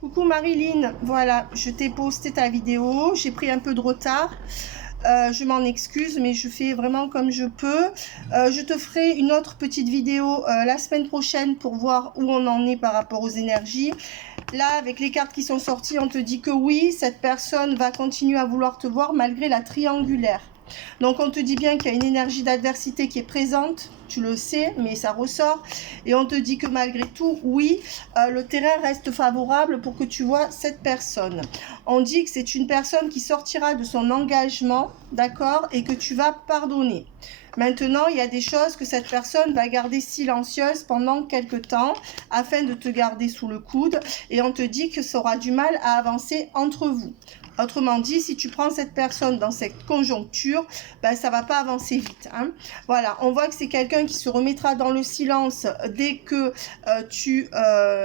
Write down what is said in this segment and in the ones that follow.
Coucou Marilyn, voilà, je t'ai posté ta vidéo, j'ai pris un peu de retard, je m'en excuse, mais je fais vraiment comme je peux. Je te ferai une autre petite vidéo la semaine prochaine pour voir où on en est par rapport aux énergies. Là, avec les cartes qui sont sorties, on te dit que oui, cette personne va continuer à vouloir te voir malgré la triangulaire. Donc on te dit bien qu'il y a une énergie d'adversité qui est présente, tu le sais, mais ça ressort. Et on te dit que malgré tout, oui, le terrain reste favorable pour que tu vois cette personne. On dit que c'est une personne qui sortira de son engagement, d'accord, et que tu vas pardonner. Maintenant, il y a des choses que cette personne va garder silencieuses pendant quelques temps afin de te garder sous le coude, et on te dit que ça aura du mal à avancer entre vous. Autrement dit, si tu prends cette personne dans cette conjoncture, ben, ça va pas avancer vite. Hein. Voilà, on voit que c'est quelqu'un qui se remettra dans le silence dès que tu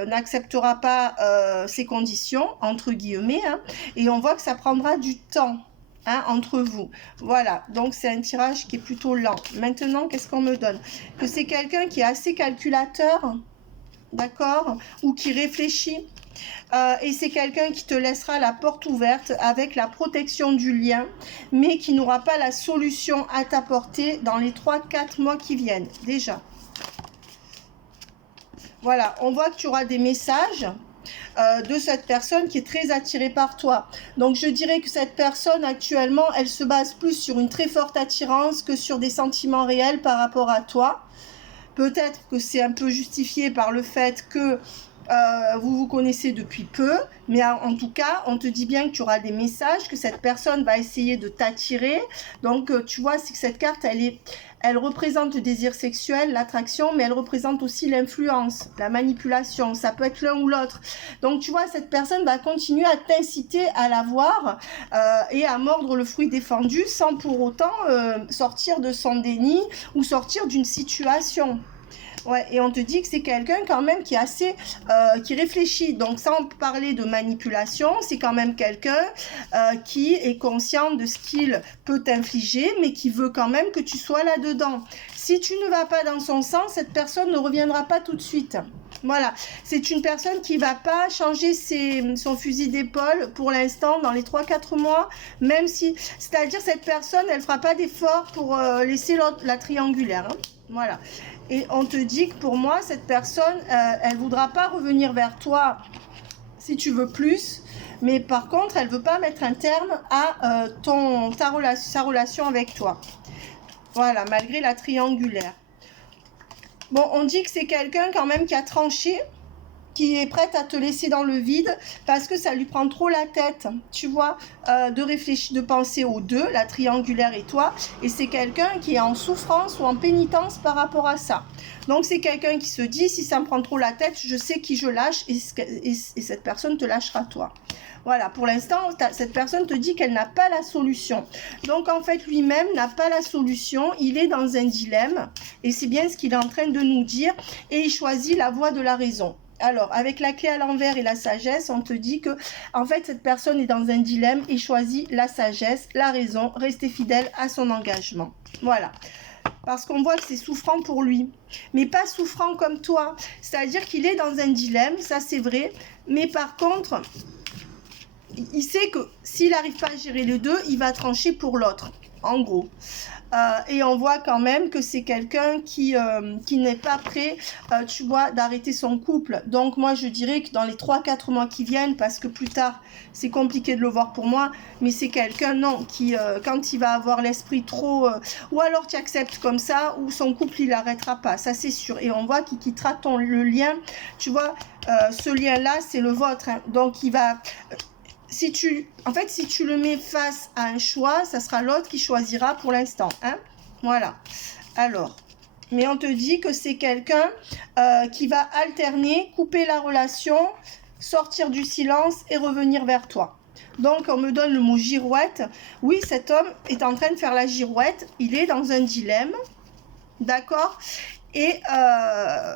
n'accepteras pas ces conditions, entre guillemets. Hein, et on voit que ça prendra du temps. Hein, entre vous. Voilà, donc c'est un tirage qui est plutôt lent. Maintenant, qu'est-ce qu'on me donne? Que c'est quelqu'un qui est assez calculateur, d'accord, ou qui réfléchit. Et c'est quelqu'un qui te laissera la porte ouverte avec la protection du lien, mais qui n'aura pas la solution à t'apporter dans les 3-4 mois qui viennent, déjà. Voilà, on voit que tu auras des messages de cette personne qui est très attirée par toi. Donc je dirais que cette personne actuellement, elle se base plus sur une très forte attirance que sur des sentiments réels par rapport à toi. Peut-être que c'est un peu justifié par le fait que vous vous connaissez depuis peu, mais en tout cas, on te dit bien que tu auras des messages, que cette personne va essayer de t'attirer. Donc, tu vois, c'est que cette carte, elle représente le désir sexuel, l'attraction, mais elle représente aussi l'influence, la manipulation. Ça peut être l'un ou l'autre. Donc, tu vois, cette personne va continuer à t'inciter à la voir et à mordre le fruit défendu sans pour autant sortir de son déni ou sortir d'une situation. Ouais, et on te dit que c'est quelqu'un quand même qui est assez, qui réfléchit. Donc sans parler de manipulation, c'est quand même quelqu'un qui est conscient de ce qu'il peut t'infliger, mais qui veut quand même que tu sois là-dedans. Si tu ne vas pas dans son sens, cette personne ne reviendra pas tout de suite. Voilà, c'est une personne qui va pas changer son fusil d'épaule pour l'instant dans les 3-4 mois, même si, c'est-à-dire cette personne, elle fera pas d'effort pour laisser la triangulaire. Hein. Voilà. Et on te dit que pour moi, cette personne, elle voudra pas revenir vers toi si tu veux plus, mais par contre, elle veut pas mettre un terme à sa relation avec toi. Voilà, malgré la triangulaire. Bon, on dit que c'est quelqu'un quand même qui a tranché, qui est prête à te laisser dans le vide parce que ça lui prend trop la tête, tu vois, de réfléchir, de penser aux deux, la triangulaire et toi, et c'est quelqu'un qui est en souffrance ou en pénitence par rapport à ça. Donc c'est quelqu'un qui se dit, si ça me prend trop la tête, je sais qui je lâche et cette personne te lâchera toi. Voilà, pour l'instant, cette personne te dit qu'elle n'a pas la solution. Donc en fait, lui-même n'a pas la solution, il est dans un dilemme, et c'est bien ce qu'il est en train de nous dire, et il choisit la voie de la raison. Alors, avec la clé à l'envers et la sagesse, on te dit que, en fait, cette personne est dans un dilemme et choisit la sagesse, la raison, rester fidèle à son engagement. Voilà. Parce qu'on voit que c'est souffrant pour lui, mais pas souffrant comme toi. C'est-à-dire qu'il est dans un dilemme, ça c'est vrai, mais par contre, il sait que s'il n'arrive pas à gérer les deux, il va trancher pour l'autre, en gros. Et on voit quand même que c'est quelqu'un qui n'est pas prêt, tu vois, d'arrêter son couple. Donc moi, je dirais que dans les 3-4 mois qui viennent, parce que plus tard, c'est compliqué de le voir pour moi, mais c'est quelqu'un, non, qui, quand il va avoir l'esprit trop... ou alors tu acceptes comme ça, ou son couple, il n'arrêtera pas, ça c'est sûr. Et on voit qu'il quittera le lien, tu vois, ce lien-là, c'est le vôtre. Hein. Donc il va... si tu le mets face à un choix, ça sera l'autre qui choisira pour l'instant. Hein, voilà. Alors, mais on te dit que c'est quelqu'un qui va alterner, couper la relation, sortir du silence et revenir vers toi. Donc, on me donne le mot girouette. Oui, cet homme est en train de faire la girouette. Il est dans un dilemme. D'accord? Et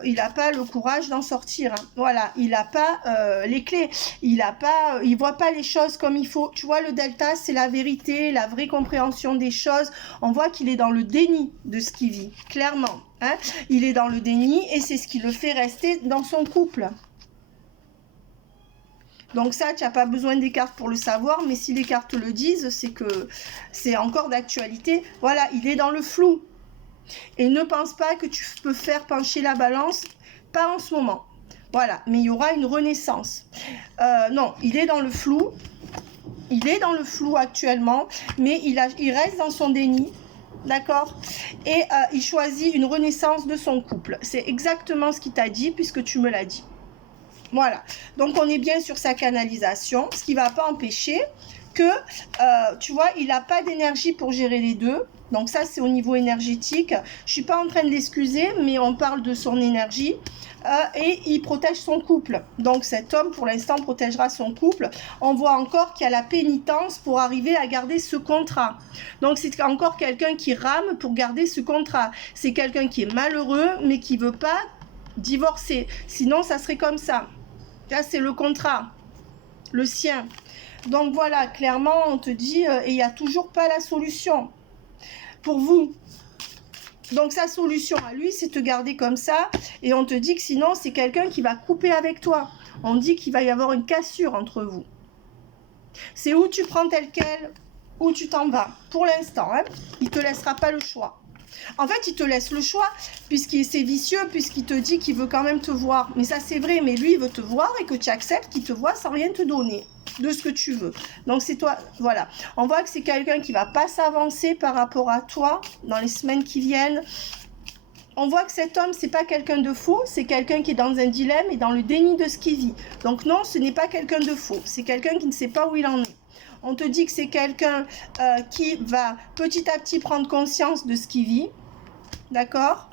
il n'a pas le courage d'en sortir. Hein. Voilà, il n'a pas les clés. Il voit pas les choses comme il faut. Tu vois, le delta, c'est la vérité, la vraie compréhension des choses. On voit qu'il est dans le déni de ce qu'il vit, clairement. Hein. Il est dans le déni et c'est ce qui le fait rester dans son couple. Donc ça, tu n'as pas besoin des cartes pour le savoir, mais si les cartes le disent, c'est que c'est encore d'actualité. Voilà, il est dans le flou. Et ne pense pas que tu peux faire pencher la balance, pas en ce moment. Voilà, mais il y aura une renaissance. Non, il est dans le flou. Il est dans le flou actuellement, mais il reste dans son déni. D'accord? Et il choisit une renaissance de son couple. C'est exactement ce qu'il t'a dit, puisque tu me l'as dit. Voilà, donc on est bien sur sa canalisation, ce qui ne va pas empêcher que, tu vois, il n'a pas d'énergie pour gérer les deux. Donc ça, c'est au niveau énergétique. Je ne suis pas en train de l'excuser, mais on parle de son énergie. Et il protège son couple. Donc cet homme, pour l'instant, protégera son couple. On voit encore qu'il y a la pénitence pour arriver à garder ce contrat. Donc c'est encore quelqu'un qui rame pour garder ce contrat. C'est quelqu'un qui est malheureux, mais qui ne veut pas divorcer. Sinon, ça serait comme ça. Là, c'est le contrat, le sien. Donc voilà, clairement, on te dit, et il n'y a toujours pas la solution pour vous. Donc sa solution à lui, c'est te garder comme ça, et on te dit que sinon, c'est quelqu'un qui va couper avec toi. On dit qu'il va y avoir une cassure entre vous. C'est où tu prends tel quel, où tu t'en vas. Pour l'instant, hein, il ne te laissera pas le choix. En fait, il te laisse le choix, puisqu'il c'est vicieux, puisqu'il te dit qu'il veut quand même te voir. Mais ça, c'est vrai, mais lui, il veut te voir et que tu acceptes qu'il te voit sans rien te donner de ce que tu veux. Donc, c'est toi, voilà. On voit que c'est quelqu'un qui ne va pas s'avancer par rapport à toi dans les semaines qui viennent. On voit que cet homme, c'est pas quelqu'un de faux, c'est quelqu'un qui est dans un dilemme et dans le déni de ce qu'il vit. Donc non, ce n'est pas quelqu'un de faux, c'est quelqu'un qui ne sait pas où il en est. On te dit que c'est quelqu'un qui va petit à petit prendre conscience de ce qu'il vit, d'accord?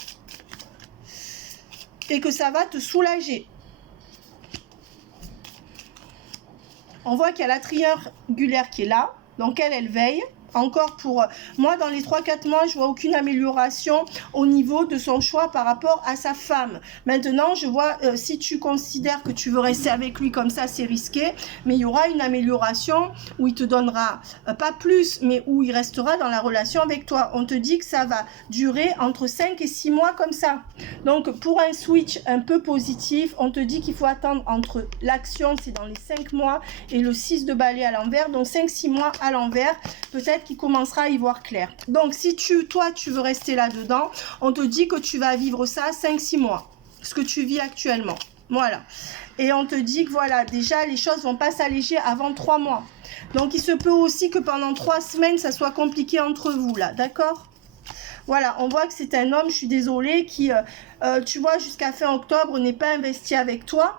Et que ça va te soulager. On voit qu'il y a la triangulaire qui est là, donc elle veille. Encore pour moi, dans les 3-4 mois, je vois aucune amélioration au niveau de son choix par rapport à sa femme. Maintenant, je vois, si tu considères que tu veux rester avec lui comme ça, c'est risqué, mais il y aura une amélioration où il te donnera, pas plus, mais où il restera dans la relation avec toi. On te dit que ça va durer entre 5 et 6 mois comme ça. Donc, pour un switch un peu positif, on te dit qu'il faut attendre entre l'action, c'est dans les 5 mois, et le 6 de balai à l'envers, donc 5-6 mois à l'envers, peut-être qu'il commencera à y voir clair. Donc, si toi, tu veux rester là-dedans, on te dit que tu vas vivre ça 5-6 mois, ce que tu vis actuellement. Voilà. Et on te dit que voilà, déjà, les choses vont pas s'alléger avant 3 mois. Donc, il se peut aussi que pendant 3 semaines, ça soit compliqué entre vous, là. D'accord ? Voilà, on voit que c'est un homme, je suis désolée, qui, tu vois, jusqu'à fin octobre, n'est pas investi avec toi.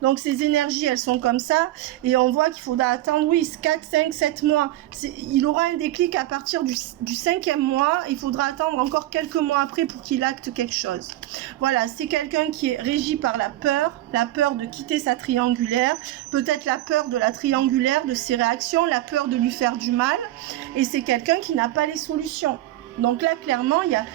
Donc, ces énergies, elles sont comme ça. Et on voit qu'il faudra attendre, oui, 4, 5, 7 mois. Il aura un déclic à partir du 5e mois. Il faudra attendre encore quelques mois après pour qu'il acte quelque chose. Voilà, c'est quelqu'un qui est régi par la peur de quitter sa triangulaire. Peut-être la peur de la triangulaire, de ses réactions, la peur de lui faire du mal. Et c'est quelqu'un qui n'a pas les solutions. Donc là, clairement, il y a...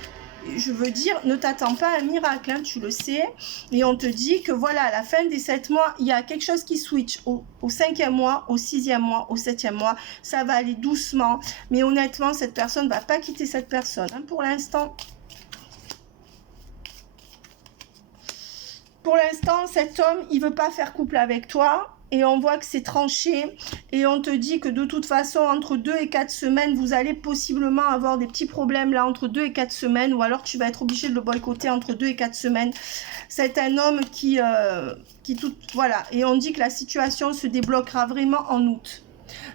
Je veux dire, ne t'attends pas à un miracle, hein, tu le sais. Et on te dit que voilà, à la fin des 7 mois, il y a quelque chose qui switch au 5e mois, au 6e mois, au 7e mois. Ça va aller doucement. Mais honnêtement, cette personne ne va pas quitter cette personne, hein, pour l'instant. Pour l'instant, cet homme, il ne veut pas faire couple avec toi. Et on voit que c'est tranché, et on te dit que de toute façon, entre 2 et 4 semaines, vous allez possiblement avoir des petits problèmes là, entre 2 et 4 semaines, ou alors tu vas être obligé de le boycotter entre 2 et 4 semaines. C'est un homme qui voilà, et on dit que la situation se débloquera vraiment en août.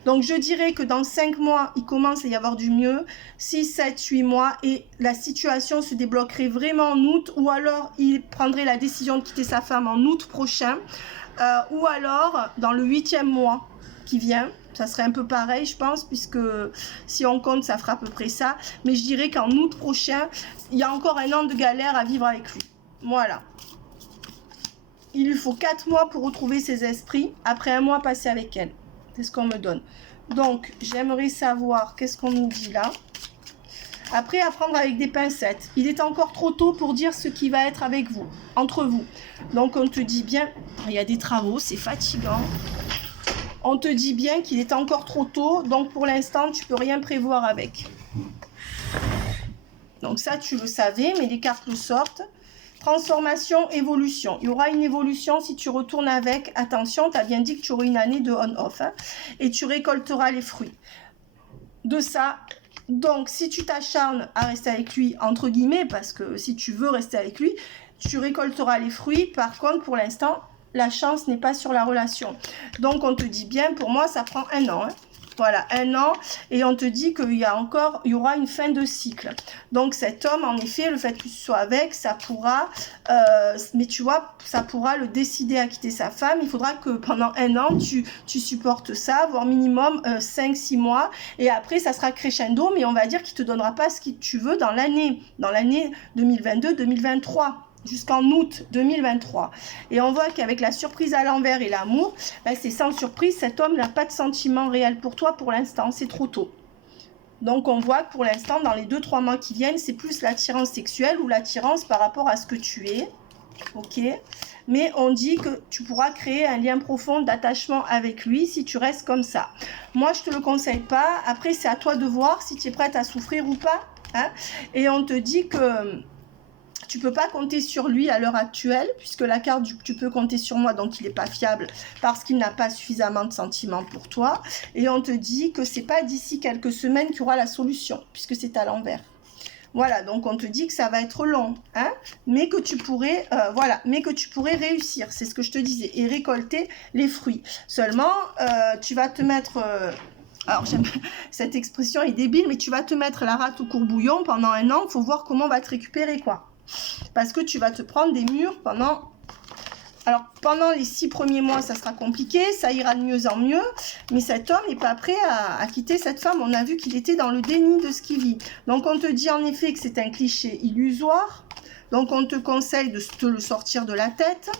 Donc je dirais que dans 5 mois, il commence à y avoir du mieux, 6, 7, 8 mois, et la situation se débloquerait vraiment en août, ou alors il prendrait la décision de quitter sa femme en août prochain. Ou alors dans le 8e mois qui vient, ça serait un peu pareil je pense, puisque si on compte ça fera à peu près ça, mais je dirais qu'en août prochain, il y a encore un an de galère à vivre avec lui. Voilà. Il lui faut 4 mois pour retrouver ses esprits, après 1 mois passé avec elle. C'est ce qu'on me donne. Donc, j'aimerais savoir qu'est-ce qu'on nous dit là. Après, à prendre avec des pincettes. Il est encore trop tôt pour dire ce qui va être avec vous, entre vous. Donc, on te dit bien, il y a des travaux, c'est fatigant. On te dit bien qu'il est encore trop tôt, donc pour l'instant, tu peux rien prévoir avec. Donc ça, tu le savais, mais les cartes le sortent. Transformation, évolution. Il y aura une évolution si tu retournes avec. Attention, tu as bien dit que tu aurais une année de on-off. Hein, et tu récolteras les fruits de ça. Donc, si tu t'acharnes à rester avec lui, entre guillemets, parce que si tu veux rester avec lui, tu récolteras les fruits. Par contre, pour l'instant, la chance n'est pas sur la relation. Donc, on te dit bien, pour moi, ça prend 1 an. Hein. Voilà, 1 an. Et on te dit qu'il y aura une fin de cycle. Donc, cet homme, en effet, le fait que tu sois avec, ça pourra, mais tu vois, ça pourra le décider à quitter sa femme. Il faudra que pendant 1 an, tu supportes ça, voire minimum 5-6 mois. Et après, ça sera crescendo, mais on va dire qu'il ne te donnera pas ce que tu veux dans l'année 2022-2023. Jusqu'en août 2023. Et on voit qu'avec la surprise à l'envers et l'amour, ben c'est sans surprise, cet homme n'a pas de sentiment réel pour toi pour l'instant, c'est trop tôt. Donc on voit que pour l'instant, dans les 2-3 mois qui viennent, c'est plus l'attirance sexuelle ou l'attirance par rapport à ce que tu es. Ok, mais on dit que tu pourras créer un lien profond d'attachement avec lui si tu restes comme ça. Moi, je te le conseille pas. Après, c'est à toi de voir si tu es prête à souffrir ou pas. Hein. Et on te dit que tu peux pas compter sur lui à l'heure actuelle, puisque la carte du tu peux compter sur moi, donc il n'est pas fiable parce qu'il n'a pas suffisamment de sentiments pour toi. Et on te dit que c'est pas d'ici quelques semaines qu'il y aura la solution, puisque c'est à l'envers. Voilà, donc on te dit que ça va être long, hein, mais que tu pourrais, mais que tu pourrais réussir, c'est ce que je te disais, et récolter les fruits. Seulement, tu vas te mettre... alors, cette expression est débile, mais tu vas te mettre la rate au courbouillon pendant 1 an, il faut voir comment on va te récupérer, quoi. Parce que tu vas te prendre des murs pendant... Alors, pendant les 6 premiers mois, ça sera compliqué, ça ira de mieux en mieux, mais cet homme n'est pas prêt à quitter cette femme. On a vu qu'il était dans le déni de ce qu'il vit. Donc, on te dit en effet que c'est un cliché illusoire. Donc, on te conseille de te le sortir de la tête.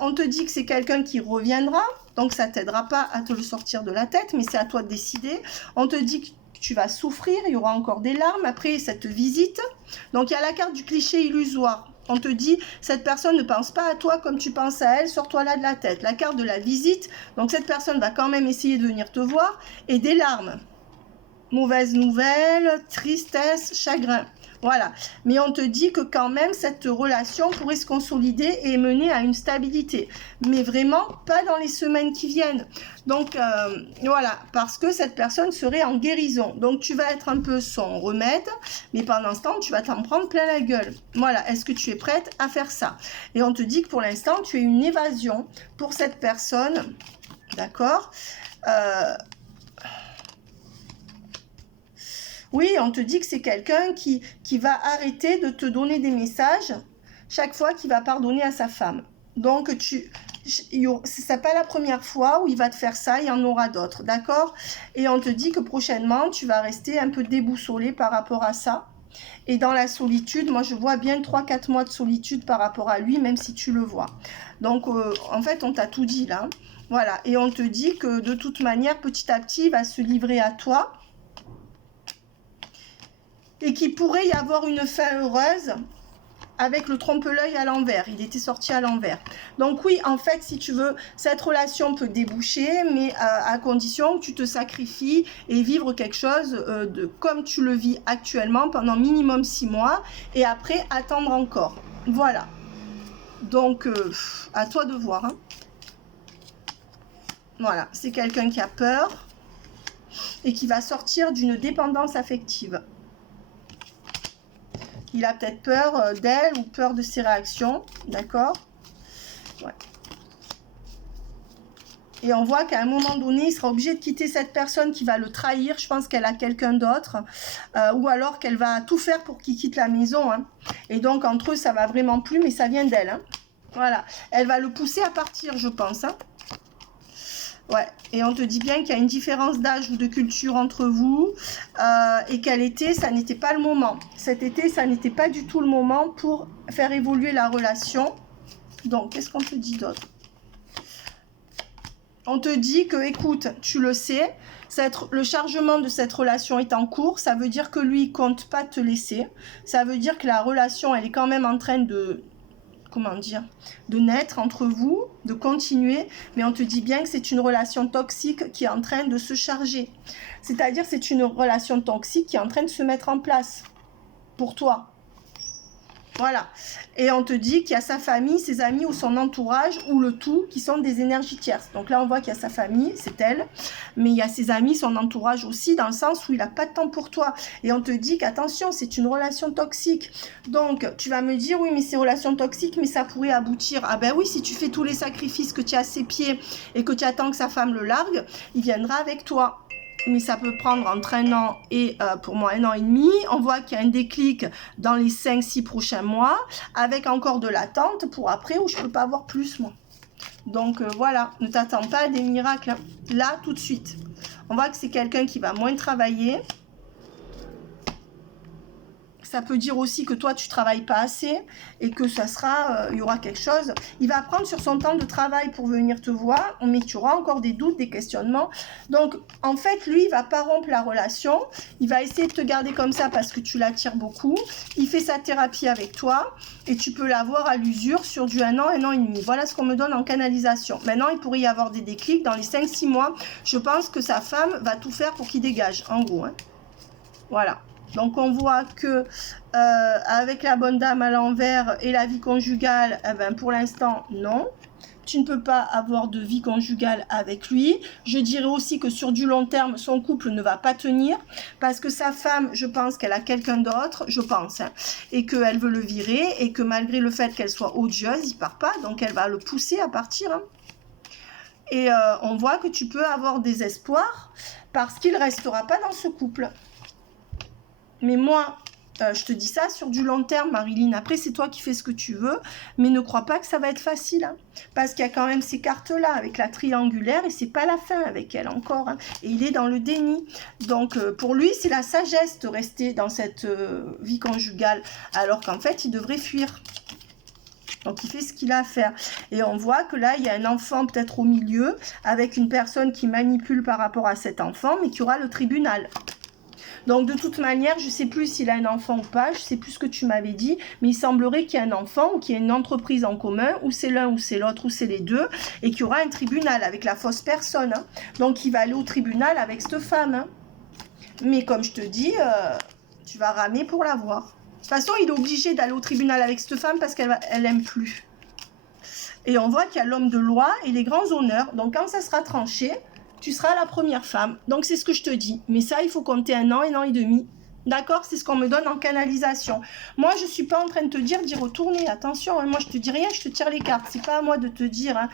On te dit que c'est quelqu'un qui reviendra. Donc, ça ne t'aidera pas à te le sortir de la tête, mais c'est à toi de décider. On te dit que tu vas souffrir, il y aura encore des larmes après cette visite. Donc, il y a la carte du cliché illusoire. On te dit, cette personne ne pense pas à toi comme tu penses à elle, sors-toi là de la tête. La carte de la visite, donc cette personne va quand même essayer de venir te voir. Et des larmes. Mauvaise nouvelle, tristesse, chagrin. Voilà. Mais on te dit que quand même, cette relation pourrait se consolider et mener à une stabilité. Mais vraiment, pas dans les semaines qui viennent. Donc, voilà. Parce que cette personne serait en guérison. Donc, tu vas être un peu son remède. Mais pendant ce temps, tu vas t'en prendre plein la gueule. Voilà. Est-ce que tu es prête à faire ça? Et on te dit que pour l'instant, tu es une évasion pour cette personne. D'accord? Oui, on te dit que c'est quelqu'un qui va arrêter de te donner des messages chaque fois qu'il va pardonner à sa femme. Donc, c'est pas la première fois où il va te faire ça, il y en aura d'autres, d'accord? Et on te dit que prochainement, tu vas rester un peu déboussolé par rapport à ça. Et dans la solitude, moi je vois bien 3-4 mois de solitude par rapport à lui, même si tu le vois. Donc, en fait, on t'a tout dit là. Voilà, et on te dit que de toute manière, petit à petit, il va se livrer à toi. Et qu'il pourrait y avoir une fin heureuse avec le trompe-l'œil à l'envers. Il était sorti à l'envers. Donc oui, en fait, si tu veux, cette relation peut déboucher, mais à condition que tu te sacrifies et vivre quelque chose comme tu le vis actuellement pendant minimum 6 mois, et après, attendre encore. Voilà. Donc, à toi de voir. Hein. Voilà, c'est quelqu'un qui a peur et qui va sortir d'une dépendance affective. Il a peut-être peur d'elle ou peur de ses réactions, d'accord? Ouais. Et on voit qu'à un moment donné, il sera obligé de quitter cette personne qui va le trahir. Je pense qu'elle a quelqu'un d'autre. Ou alors qu'elle va tout faire pour qu'il quitte la maison. Hein. Et donc, entre eux, ça va vraiment plus, mais ça vient d'elle. Hein. Voilà. Elle va le pousser à partir, je pense. Hein. Ouais, et on te dit bien qu'il y a une différence d'âge ou de culture entre vous et qu'à l'été, ça n'était pas le moment. Cet été, ça n'était pas du tout le moment pour faire évoluer la relation. Donc, qu'est-ce qu'on te dit d'autre? On te dit que, écoute, tu le sais, le chargement de cette relation est en cours. Ça veut dire que lui, il compte pas te laisser. Ça veut dire que la relation, elle est quand même en train de... comment dire, de naître entre vous, de continuer, mais on te dit bien que c'est une relation toxique qui est en train de se charger. C'est-à-dire c'est une relation toxique qui est en train de se mettre en place pour toi. Voilà. Et on te dit qu'il y a sa famille, ses amis ou son entourage ou le tout qui sont des énergies tierces. Donc là, on voit qu'il y a sa famille, c'est elle, mais il y a ses amis, son entourage aussi, dans le sens où il n'a pas de temps pour toi. Et on te dit qu'attention, c'est une relation toxique. Donc, tu vas me dire, oui, mais c'est une relation toxique, mais ça pourrait aboutir. Ah ben oui, si tu fais tous les sacrifices que tu as à ses pieds et que tu attends que sa femme le largue, il viendra avec toi. Mais ça peut prendre entre 1 an et pour moi 1 an et demi. On voit qu'il y a un déclic dans les 5-6 prochains mois, avec encore de l'attente pour après où je ne peux pas avoir plus moi. Donc voilà, ne t'attends pas à des miracles, hein. Là tout de suite. On voit que c'est quelqu'un qui va moins travailler. Ça peut dire aussi que toi, tu ne travailles pas assez et que ça sera, il y aura quelque chose. Il va prendre sur son temps de travail pour venir te voir, mais tu auras encore des doutes, des questionnements. Donc, en fait, lui, il ne va pas rompre la relation. Il va essayer de te garder comme ça parce que tu l'attires beaucoup. Il fait sa thérapie avec toi et tu peux l'avoir à l'usure sur du 1 an et demi. Voilà ce qu'on me donne en canalisation. Maintenant, il pourrait y avoir des déclics dans les 5-6 mois. Je pense que sa femme va tout faire pour qu'il dégage, en gros, hein. Voilà. Donc on voit que avec la bonne dame à l'envers et la vie conjugale, eh ben, pour l'instant, non. Tu ne peux pas avoir de vie conjugale avec lui. Je dirais aussi que sur du long terme, son couple ne va pas tenir parce que sa femme, je pense qu'elle a quelqu'un d'autre, je pense, hein, et qu'elle veut le virer et que malgré le fait qu'elle soit odieuse, il ne part pas, donc elle va le pousser à partir, hein. Et on voit que tu peux avoir des espoirs parce qu'il ne restera pas dans ce couple. Mais moi, je te dis ça sur du long terme, Marilyn. Après, c'est toi qui fais ce que tu veux, mais ne crois pas que ça va être facile, hein, parce qu'il y a quand même ces cartes-là avec la triangulaire et c'est pas la fin avec elle encore, hein, et il est dans le déni. Donc, pour lui, c'est la sagesse de rester dans cette vie conjugale, alors qu'en fait, il devrait fuir. Donc, il fait ce qu'il a à faire. Et on voit que là, il y a un enfant peut-être au milieu, avec une personne qui manipule par rapport à cet enfant, mais qui aura le tribunal. Donc, de toute manière, je ne sais plus s'il a un enfant ou pas, je ne sais plus ce que tu m'avais dit, mais il semblerait qu'il y ait un enfant ou qu'il y ait une entreprise en commun, ou c'est l'un ou c'est l'autre, ou c'est les deux, et qu'il y aura un tribunal avec la fausse personne, hein. Donc, il va aller au tribunal avec cette femme, hein. Mais comme je te dis, tu vas ramer pour la voir. De toute façon, il est obligé d'aller au tribunal avec cette femme parce qu'elle n'aime plus. Et on voit qu'il y a l'homme de loi et les grands honneurs. Donc, quand ça sera tranché, tu seras la première femme. Donc, c'est ce que je te dis. Mais ça, il faut compter 1 an et demi. D'accord? C'est ce qu'on me donne en canalisation. Moi, je ne suis pas en train de te dire d'y retourner. Attention, hein, moi, je ne te dis rien, je te tire les cartes. Ce n'est pas à moi de te dire, hein.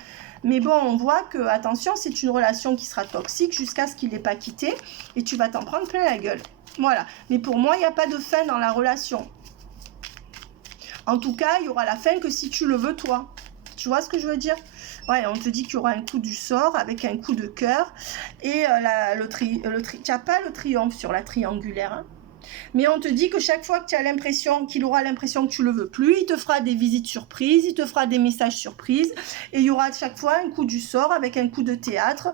Mais bon, on voit que, attention, c'est une relation qui sera toxique jusqu'à ce qu'il n'ait pas quitté. Et tu vas t'en prendre plein la gueule. Voilà. Mais pour moi, il n'y a pas de fin dans la relation. En tout cas, il y aura la fin que si tu le veux, toi. Tu vois ce que je veux dire? Ouais, on te dit qu'il y aura un coup du sort avec un coup de cœur. Et tu n'as pas le triomphe sur la triangulaire, hein. Mais on te dit que chaque fois que tu as l'impression, qu'il aura l'impression que tu le veux plus, il te fera des visites surprises, il te fera des messages surprises. Et il y aura à chaque fois un coup du sort avec un coup de théâtre,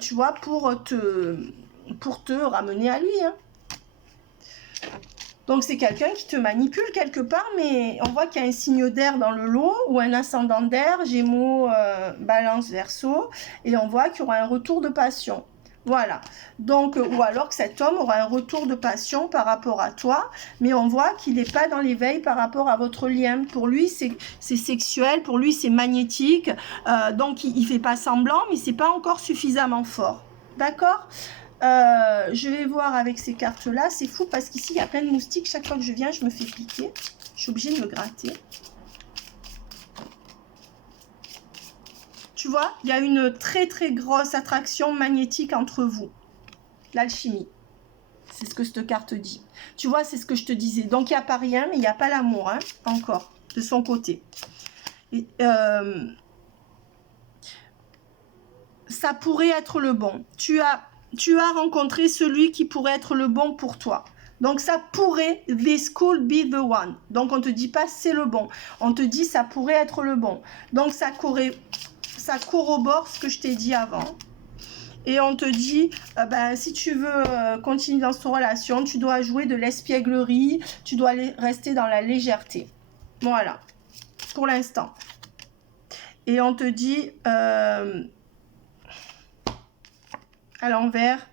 tu vois, pour te ramener à lui, hein. Donc, c'est quelqu'un qui te manipule quelque part, mais on voit qu'il y a un signe d'air dans le lot ou un ascendant d'air, Gémeaux, Balance, Verseau, et on voit qu'il y aura un retour de passion. Voilà. Donc, ou alors que cet homme aura un retour de passion par rapport à toi, mais on voit qu'il n'est pas dans l'éveil par rapport à votre lien. Pour lui, c'est sexuel, pour lui, c'est magnétique, donc il ne fait pas semblant, mais ce n'est pas encore suffisamment fort. D'accord ? Je vais voir avec ces cartes-là. C'est fou parce qu'ici, il y a plein de moustiques. Chaque fois que je viens, je me fais piquer. Je suis obligée de me gratter. Tu vois, il y a une très très grosse attraction magnétique entre vous. L'alchimie. C'est ce que cette carte dit. Tu vois, c'est ce que je te disais. Donc, il n'y a pas rien, mais il n'y a pas l'amour, hein, encore, de son côté. Et, ça pourrait être le bon. Tu as rencontré celui qui pourrait être le bon pour toi. Donc, ça pourrait, this could be the one. Donc, on ne te dit pas c'est le bon. On te dit ça pourrait être le bon. Donc, ça corrobore ce que je t'ai dit avant. Et on te dit, si tu veux continuer dans cette relation, tu dois jouer de l'espièglerie, tu dois rester dans la légèreté. Voilà, pour l'instant. Et on te dit... à l'envers.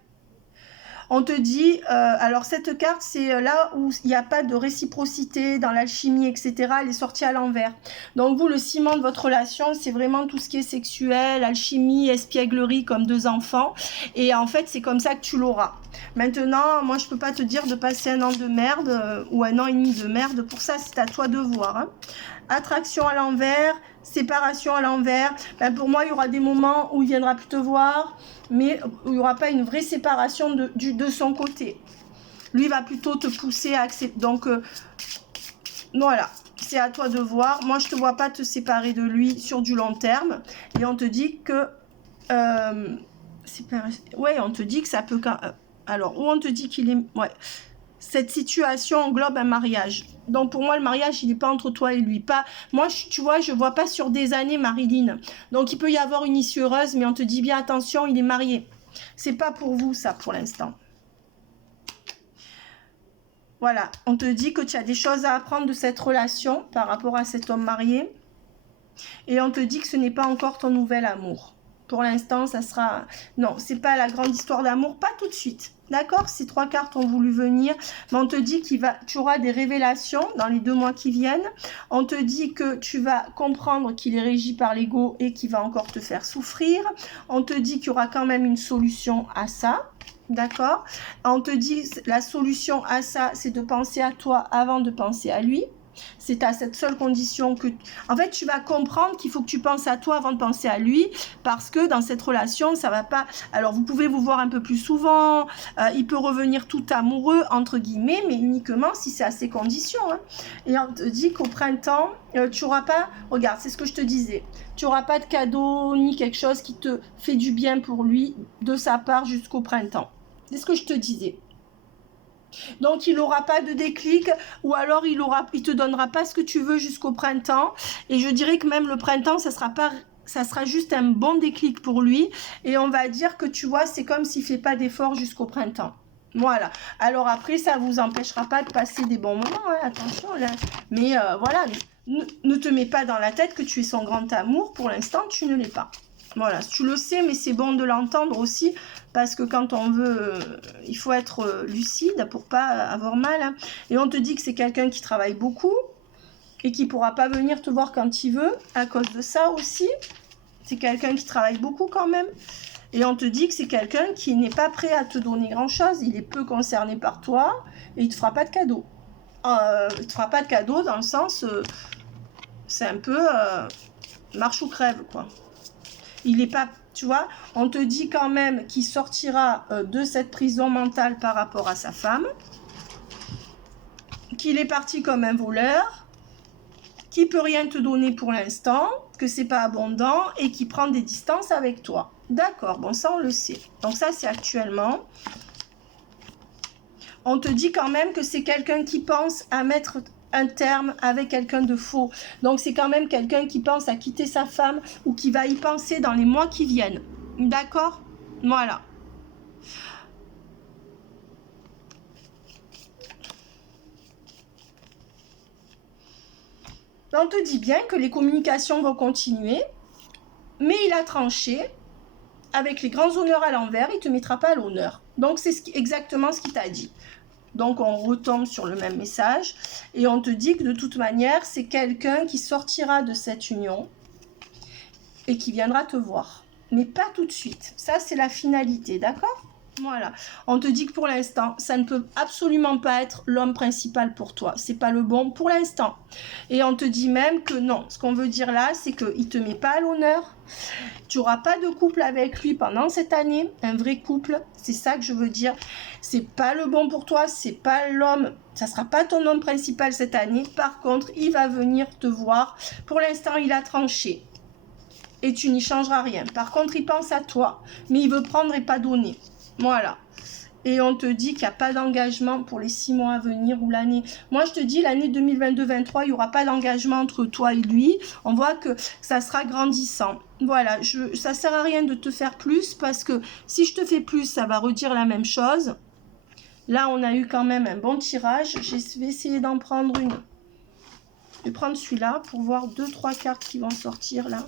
On te dit, alors cette carte, c'est là où il n'y a pas de réciprocité dans l'alchimie, etc. Elle est sortie à l'envers. Donc vous, le ciment de votre relation, c'est vraiment tout ce qui est sexuel, alchimie, espièglerie comme 2 enfants. Et en fait, c'est comme ça que tu l'auras. Maintenant, moi, je peux pas te dire de passer un an de merde ou un an et demi de merde. Pour ça, c'est à toi de voir. Hein. Attraction à l'envers, séparation à l'envers. Ben, pour moi, il y aura des moments où il viendra plus te voir, mais où il n'y aura pas une vraie séparation de son côté. Lui va plutôt te pousser à accepter. Donc, voilà, c'est à toi de voir. Moi, je ne te vois pas te séparer de lui sur du long terme. Et on te dit que... ouais, on te dit que ça peut... alors, où on te dit qu'il est... Ouais. Cette situation englobe un mariage. Donc pour moi, le mariage, il n'est pas entre toi et lui. Pas, moi, tu vois, je ne vois pas sur des années Marilyn. Donc il peut y avoir une issue heureuse, mais on te dit bien attention, il est marié. C'est pas pour vous ça pour l'instant. Voilà, on te dit que tu as des choses à apprendre de cette relation par rapport à cet homme marié. Et on te dit que ce n'est pas encore ton nouvel amour. Pour l'instant, ça sera... Non, c'est pas la grande histoire d'amour, pas tout de suite. D'accord? Ces 3 cartes ont voulu venir, mais on te dit que tu auras des révélations dans les 2 mois qui viennent. On te dit que tu vas comprendre qu'il est régi par l'ego et qu'il va encore te faire souffrir. On te dit qu'il y aura quand même une solution à ça. D'accord? On te dit la solution à ça, c'est de penser à toi avant de penser à lui. C'est à cette seule condition que... En fait, tu vas comprendre qu'il faut que tu penses à toi avant de penser à lui, parce que dans cette relation, ça va pas... Alors, vous pouvez vous voir un peu plus souvent, il peut revenir tout amoureux, entre guillemets, mais uniquement si c'est à ces conditions. Hein. Et on te dit qu'au printemps, tu n'auras pas... Regarde, c'est ce que je te disais. Tu n'auras pas de cadeau, ni quelque chose qui te fait du bien pour lui, de sa part jusqu'au printemps. C'est ce que je te disais. Donc il n'aura pas de déclic, ou alors il te donnera pas ce que tu veux jusqu'au printemps. Et je dirais que même le printemps, ça sera juste un bon déclic pour lui. Et on va dire que tu vois, c'est comme s'il fait pas d'effort jusqu'au printemps. Voilà. Alors après, ça vous empêchera pas de passer des bons moments, hein, attention là. Mais voilà, ne te mets pas dans la tête que tu es son grand amour. Pour l'instant, tu ne l'es pas. Voilà, tu le sais, mais c'est bon de l'entendre aussi, parce que quand on veut, il faut être lucide pour pas avoir mal. Hein. Et on te dit que c'est quelqu'un qui travaille beaucoup et qui pourra pas venir te voir quand il veut, à cause de ça aussi. C'est quelqu'un qui travaille beaucoup quand même. Et on te dit que c'est quelqu'un qui n'est pas prêt à te donner grand-chose. Il est peu concerné par toi et il te fera pas de cadeau. Il te fera pas de cadeau dans le sens, c'est un peu marche ou crève, quoi. Il n'est pas, tu vois, on te dit quand même qu'il sortira de cette prison mentale par rapport à sa femme, qu'il est parti comme un voleur, qu'il peut rien te donner pour l'instant, que c'est pas abondant et qu'il prend des distances avec toi. D'accord, bon ça on le sait. Donc ça c'est actuellement. On te dit quand même que c'est quelqu'un qui pense à mettre un terme avec quelqu'un de faux. Donc c'est quand même quelqu'un qui pense à quitter sa femme ou qui va y penser dans les mois qui viennent. D'accord? Voilà. On te dit bien que les communications vont continuer, mais il a tranché. Avec les grands honneurs à l'envers, il ne te mettra pas à l'honneur. Donc c'est exactement ce qu'il t'a dit. Donc on retombe sur le même message et on te dit que de toute manière, c'est quelqu'un qui sortira de cette union et qui viendra te voir. Mais pas tout de suite. Ça, c'est la finalité, d'accord ? Voilà. On te dit que pour l'instant, ça ne peut absolument pas être l'homme principal pour toi. C'est pas le bon pour l'instant. Et on te dit même que non. Ce qu'on veut dire là, c'est qu'il ne te met pas à l'honneur. Tu n'auras pas de couple avec lui pendant cette année. Un vrai couple. C'est ça que je veux dire. C'est pas le bon pour toi. C'est pas l'homme. Ça sera pas ton homme principal cette année. Par contre, il va venir te voir. Pour l'instant, il a tranché. Et tu n'y changeras rien. Par contre, il pense à toi. Mais il veut prendre et pas donner. Voilà. Et on te dit qu'il n'y a pas d'engagement pour les 6 mois à venir ou l'année. Moi, je te dis, l'année 2022-23, il n'y aura pas d'engagement entre toi et lui. On voit que ça sera grandissant. Voilà, ça ne sert à rien de te faire plus parce que si je te fais plus, ça va redire la même chose. Là, on a eu quand même un bon tirage. Je vais essayer d'en prendre une. Je vais prendre celui-là pour voir 2-3 cartes qui vont sortir là.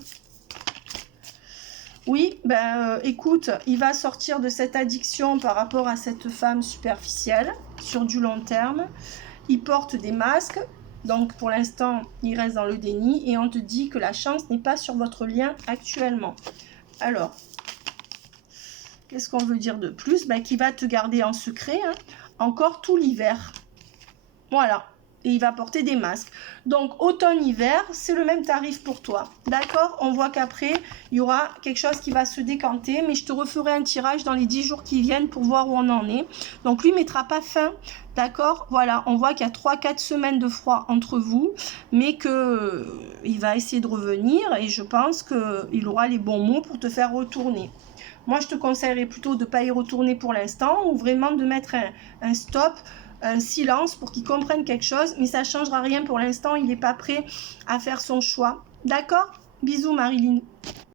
Oui, ben écoute, il va sortir de cette addiction par rapport à cette femme superficielle sur du long terme. Il porte des masques, donc pour l'instant, il reste dans le déni et on te dit que la chance n'est pas sur votre lien actuellement. Alors, qu'est-ce qu'on veut dire de plus? Ben, qu'il va te garder en secret, hein, encore tout l'hiver. Voilà. Et il va porter des masques. Donc, automne-hiver, c'est le même tarif pour toi. D'accord? On voit qu'après, il y aura quelque chose qui va se décanter. Mais je te referai un tirage dans les 10 jours qui viennent pour voir où on en est. Donc, lui ne mettra pas fin. D'accord? Voilà, on voit qu'il y a 3-4 semaines de froid entre vous. Mais qu'il va essayer de revenir. Et je pense qu'il aura les bons mots pour te faire retourner. Moi, je te conseillerais plutôt de ne pas y retourner pour l'instant. Ou vraiment de mettre un stop, un silence pour qu'il comprenne quelque chose, mais ça ne changera rien pour l'instant, il n'est pas prêt à faire son choix. D'accord? Bisous Marilyn.